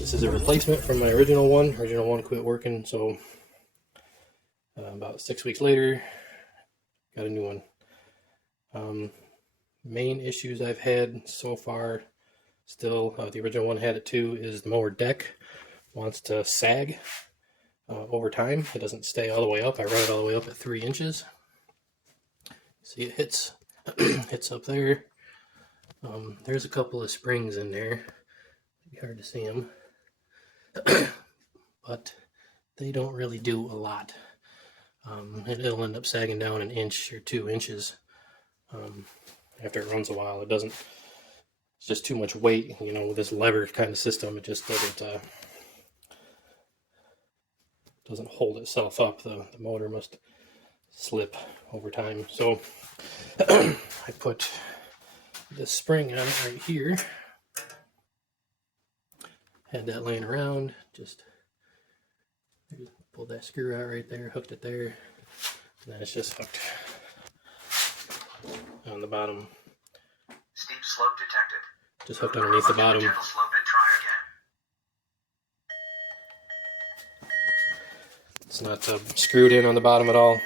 This is a replacement from my original one. Original one quit working, so about 6 weeks later, got a new one. Main issues I've had so far, still, the original one had it too, is the mower deck wants to sag over time. It doesn't stay all the way up. I run it all the way up at 3 inches. See, it hits hits up there. There's a couple of springs in there. It'd be hard to see them. But they don't really do a lot. It'll end up sagging down 1 inch or 2 inches after it runs a while. It's just too much weight, you know, with this lever kind of system. It just doesn't hold itself up. The motor must slip over time. So I put this spring on it right here. Had that laying around, just pulled that screw out right there, hooked it there, and then it's just hooked on the bottom. Steep slope detected. Just hooked underneath the bottom. Gentle slope and try again. It's not screwed in on the bottom at all.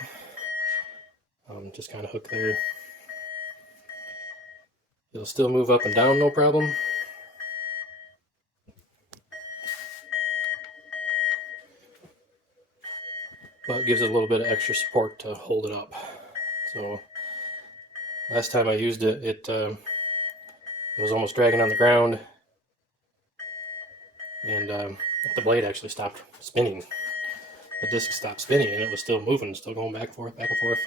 Just kind of hooked there. It'll still move up and down, no problem. But it gives it a little bit of extra support to hold it up. So last time I used it, it was almost dragging on the ground, and the blade actually stopped spinning. The disc stopped spinning, and it was still moving, still going back and forth, back and forth.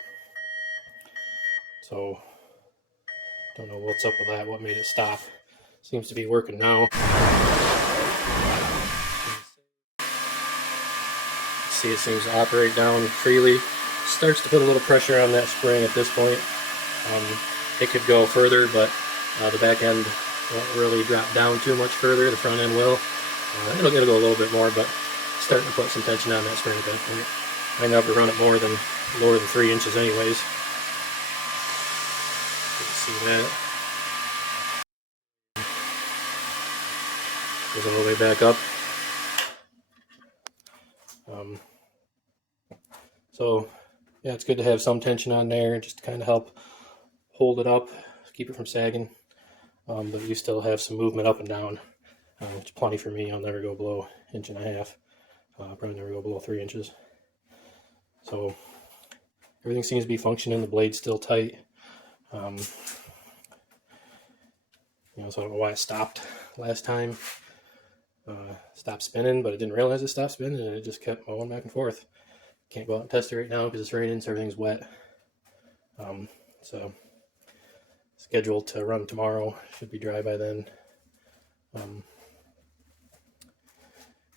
So don't know what's up with that, what made it stop. Seems to be working now. See, it seems to operate down freely. Starts to put a little pressure on that spring at this point. It could go further, but the back end won't really drop down too much further. The front end will. It'll go a little bit more, but starting to put some tension on that spring at that point. I never run it lower than 3 inches anyways. You can see that. Goes all the way back up. So yeah, it's good to have some tension on there just to kind of help hold it up, keep it from sagging. But you still have some movement up and down, which is plenty for me. I'll never go below 1.5 inches. Probably never go below 3 inches. So everything seems to be functioning. The blade's still tight. You know, so I don't know why it stopped last time. Stopped spinning, but I didn't realize it stopped spinning, and it just kept going back and forth. Can't go out and test it right now because it's raining, so everything's wet. So scheduled to run tomorrow. Should be dry by then.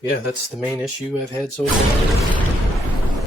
Yeah, that's the main issue I've had so far.